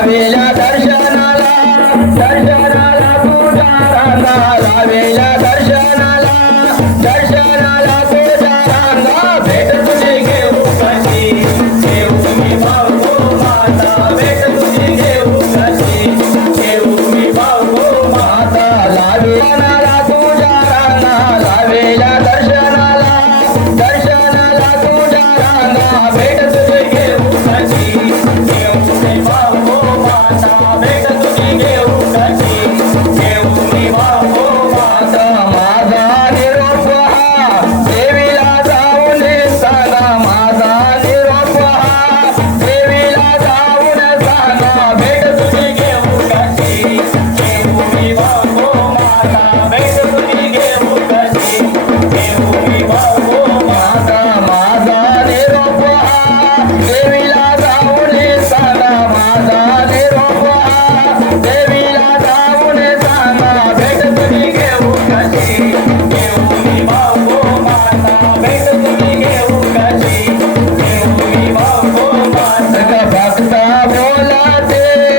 लावेल्या दर्शनाला दर्शनाला तुझ्या रांगा लावेल्या दर्शनाला दर्शनाला तुझ्या रांगा भेट तुझी घेऊ कशी घेऊ मी भाऊ माता भेट तुझी घेऊ कशी घेऊ मी भाऊ माता लावेल्या तुझ्या रांगा लावेल्या दर्शनाला दर्शनाला तुझ्या रांगा भेट तुझी घेऊ कशी घेऊ मी भाऊ माता भेट तुझी घेऊ कशी घेऊ मी भाऊ माता माझा निरोप हा देवीला जाऊन सांगा माझा निरोप हा देवीला जाऊन सांगा भेट तुझी घेऊ कशी घेऊ मी भाऊ माता भेट तुझी घेऊ कशी घेऊ मी भाऊ माता माझा निरोप हा देवीला जाऊन सांगा माझा निरोप हा देवीला जाऊन सांगा भेट तुझी घेऊ कशी घेऊ मी भाऊ माता भेट तुझी घेऊ कशी घेऊ मी भाऊ माता भक्ता बोलाते